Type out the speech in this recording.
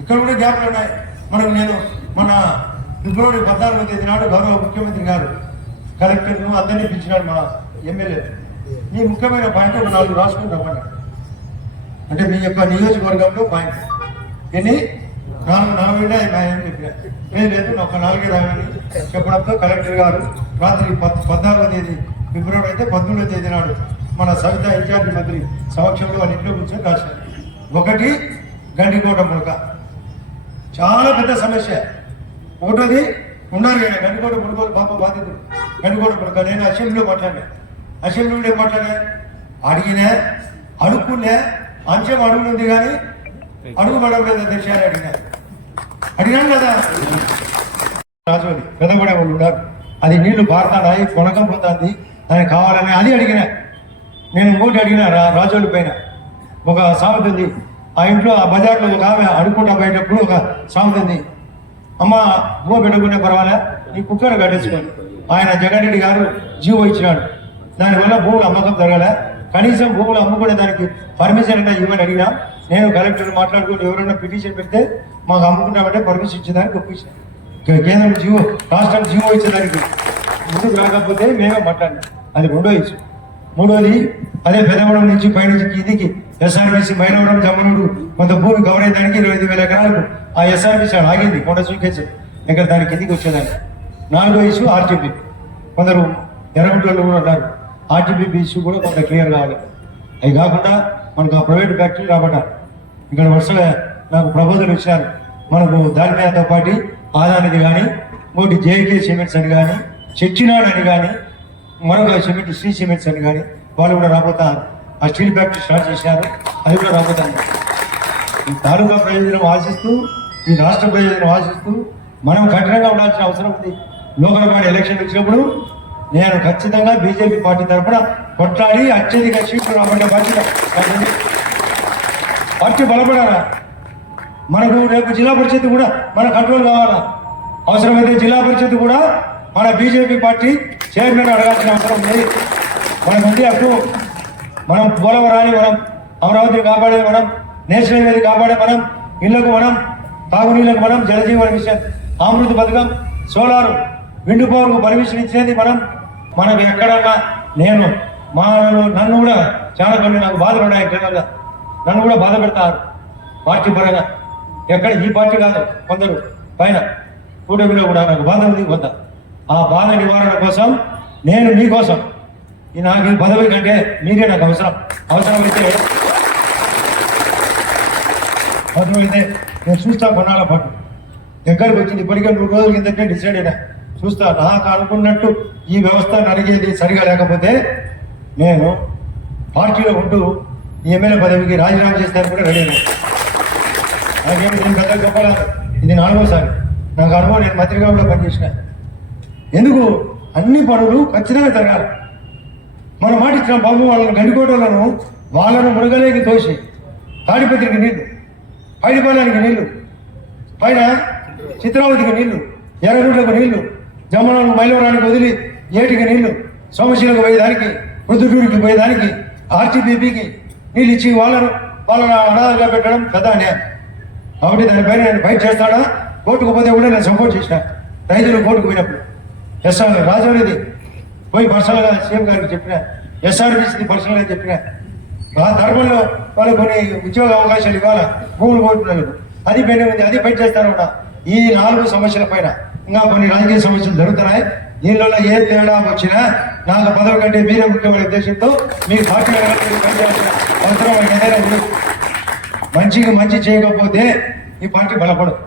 ఇక్కడ కూడా గ్యాప్లు ఉన్నాయి. మనకు నేను మన ఫిబ్రవరి 14వ తేదీ నాడు గౌరవ ముఖ్యమంత్రి గారు కలెక్టర్ను అందరినీ పిలిచినాడు మా ఎమ్మెల్యే. మీ ముఖ్యమైన పాయింట్ ఒక 4 రాసుకుని రమ్మన్నాడు. అంటే మీ యొక్క నియోజకవర్గంలో పాయింట్ ఎన్ని 40 చెప్పిన లేదు ఒక 4 రావని చెప్పడంతో కలెక్టర్ గారు రాత్రి 14వ తేదీ ఫిబ్రవరి అయితే 19వ తేదీ నాడు మన సవిత ఇన్ఛార్జి మంత్రి సమక్షంలో వాళ్ళ ఇంట్లో కూర్చొని రాశారు. 1 గండికోట మునక చాలా పెద్ద సమస్య. 1వది ఉన్నారు కదా గండికోట మునకలు పాప బాధితులు. గండికోట మునక నేను అసెంబ్లీలో మాట్లాడినా. అసెంబ్లీలో ఏం మాట్లాడా? అడిగినా అడుక్కునే అంచెం అడుగుతుంది కానీ అడుగు పడలేదు దేశాన్ని అడిగినాను కదా. రాజోని పెద్దపడే వాళ్ళు ఉన్నారు. అది నీళ్లు పారుతాయి కొనకం పోతుంది దానికి కావాలని అది అడిగినా. నేను ఇంకోటి అడిగినా రాజోని పైన ఒక సామెత ఉంది. ఆ ఇంట్లో ఆ బజార్లో ఒక ఆమె అడుక్కుంటా పోయేటప్పుడు ఒక సామెత ఉంది. అమ్మ గో పెట్టుకునే పర్వాలే నీ కుక్కను కట్టేసుకోండి. ఆయన జగన్ రెడ్డి గారు జీవో ఇచ్చినాడు. దానివల్ల భూములు అమ్మకం జరగాల. కనీసం భూములు అమ్ముకునే దానికి పర్మిషన్ అంటే ఇవ్వని అడిగినా. నేను కలెక్టర్ మాట్లాడుకుని ఎవరైనా పిటిషన్ పెడితే మాకు అమ్ముకుంటామంటే పర్మిషన్ ఇచ్చేదానికి ఒప్పించాను. కేంద్రం జీవో రాష్ట్రం జీవో ఇచ్చేదానికి ముందుకు రాకపోతే మేమే మాట్లాడినాం. అది 2వ ఇష్యూ. 3వది అదే పెదవడం నుంచి పైనుంచి కిందికి ఎస్ఆర్బీసీ మైలవరం జమ్మనుడు కొంత భూమి కవర్ అయ్యేదానికి 25,000 ఎకరాలకు ఆ ఎస్ఆర్బీసీ ఆగింది కొండ స్వీకేసి ఇక్కడ దాని కిందికి వచ్చేదాన్ని. 4వ ఇష్యూ ఆర్టీపీ. కొందరు ఎర్రగుంటలు కూడా ఉన్నారు. ఆర్టీపీ ఇష్యూ కూడా కొంత క్లియర్ కావాలి. అవి కాకుండా మనకు ఆ ప్రైవేట్ ఫ్యాక్టరీ రాబట్టాలి. ఇక్కడ వరుసగా నాకు ప్రపోజల్ ఇచ్చినారు. మనకు దానితో పాటు ఆదానిది కానీ ఇంకోటి జేకే సిమెంట్స్ అని కానీ చెచ్చినాడు అని కానీ మరొక సిమెంట్ శ్రీ సిమెంట్స్ అని కానీ వాళ్ళు కూడా రాబోతారు. ఆ స్టీల్ ఫ్యాక్టరీ స్టార్ట్ చేశారు. అది కూడా రాబోతాను. ఈ తాలూకా ప్రయోజనం ఆశిస్తూ ఈ రాష్ట్ర ప్రయోజనం ఆశిస్తూ మనం కఠినంగా ఉండాల్సిన అవసరం ఉంది. లోకల్ బాడీ ఎలక్షన్ వచ్చినప్పుడు నేను ఖచ్చితంగా బీజేపీ పార్టీ తరఫున కొట్లాడి అత్యధిక సీట్లు రాబట్టే బాధ్యత పార్టీ బలపడాలా. మనకు రేపు జిల్లా పరిషత్ కూడా మన కంట్రోల్ కావాలా. అవసరమైతే జిల్లా పరిషత్ కూడా మన బీజేపీ పార్టీ చైర్మన్ అడగాల్సిన అవసరం లేదు. మనకు ఉంది హక్కు. మనం పోలవరాన్ని మనం అమరావతిని కాపాడే మనం నేషనల్ హైవేని కాపాడే మనం ఇళ్లకు మనం తాగునీళ్లకు మనం జలజీవన మిషన్ అమృత పథకం సోలార్ విండ్ పవర్కు పర్మిషన్ ఇచ్చేది మనం ఎక్కడన్నా నేను నన్ను కూడా చాలా కొన్ని నాకు బాధలు ఉన్నాయి. ఇంటర్నల్గా నన్ను కూడా బాధ పెడతారు పార్టీ పరంగా. ఎక్కడ ఈ పార్టీ కాదు కొందరు పైన కూటమిలో కూడా నాకు బాధ ఉంది కొంత. ఆ బాధ నివారణ కోసం నేను మీకోసం నాకు ఈ పదవి కంటే మీరే నాకు అవసరమైతే నేను చూస్తా కొన్నాళ్ళ పాటు దగ్గరకు వచ్చింది. ఇప్పటికే 3 రోజుల కిందటే డిసైడ్ అయినా చూస్తా. నాకు అనుకున్నట్టు ఈ వ్యవస్థ నడిగేది సరిగా లేకపోతే నేను పార్టీలో ఉంటూ ఈ ఎమ్మెల్యే పదవికి రాజీనామా చేస్తాను కూడా రెడీ అయినా. నాకేమి దీని పెద్ద గొప్పలేదు. ఇది 4వసారి నాకు అనుభవం. నేను మంత్రిగా కూడా పనిచేసిన. ఎందుకు అన్ని పనులు ఖచ్చితంగా జరగాలి. మనం మాట ఇచ్చిన బాబు వాళ్ళను మునగలేకి తోసి తాడిపత్రికి నీళ్లు, పైడిపాలెనికి నీళ్లు, పైన చిత్రావతికి నీళ్లు, ఎర్రగుంటకు నీళ్లు, జమ్మలను మైలవరానికి వదిలి ఏటికి నీళ్లు, సోమశీలకు పోయేదానికి ప్రొద్దుటూరికి పోయేదానికి ఆర్టీపీపీకి నీళ్ళు ఇచ్చి వాళ్ళను అనాథంగా పెట్టడం పెద్ద అన్యాయం. కాబట్టి దానిపైన నేను ఫైట్ చేస్తాడా. కోర్టుకు పోతే కూడా నేను సపోర్ట్ చేసిన. రైతులు కోర్టుకు పోయినప్పుడు ఎస్ఆర్ రాజు అనేది పోయి పర్సనల్గా సీఎం గారికి చెప్పిన, ఎస్ఆర్బీసీ పర్సనల్గా చెప్పిన. ఆ ధర్మంలో వాళ్ళకి కొన్ని ఉద్యోగ అవకాశాలు ఇవ్వాలా భూములు కోరుకున్నారు. అది పెండింగ్ ఉంది. అది ఫైట్ చేస్తాను కూడా. ఈ 4 సమస్యల పైన ఇంకా కొన్ని రాజకీయ సమస్యలు జరుగుతున్నాయి. దీనిలో ఏ తేడా వచ్చినా నాకు పదవి కంటే మీరే ముఖ్యమైన ఉద్దేశంతో మీ పార్టీ అవసరం మంచికి మంచి చేయకపోతే ఈ పార్టీ బలపడదు.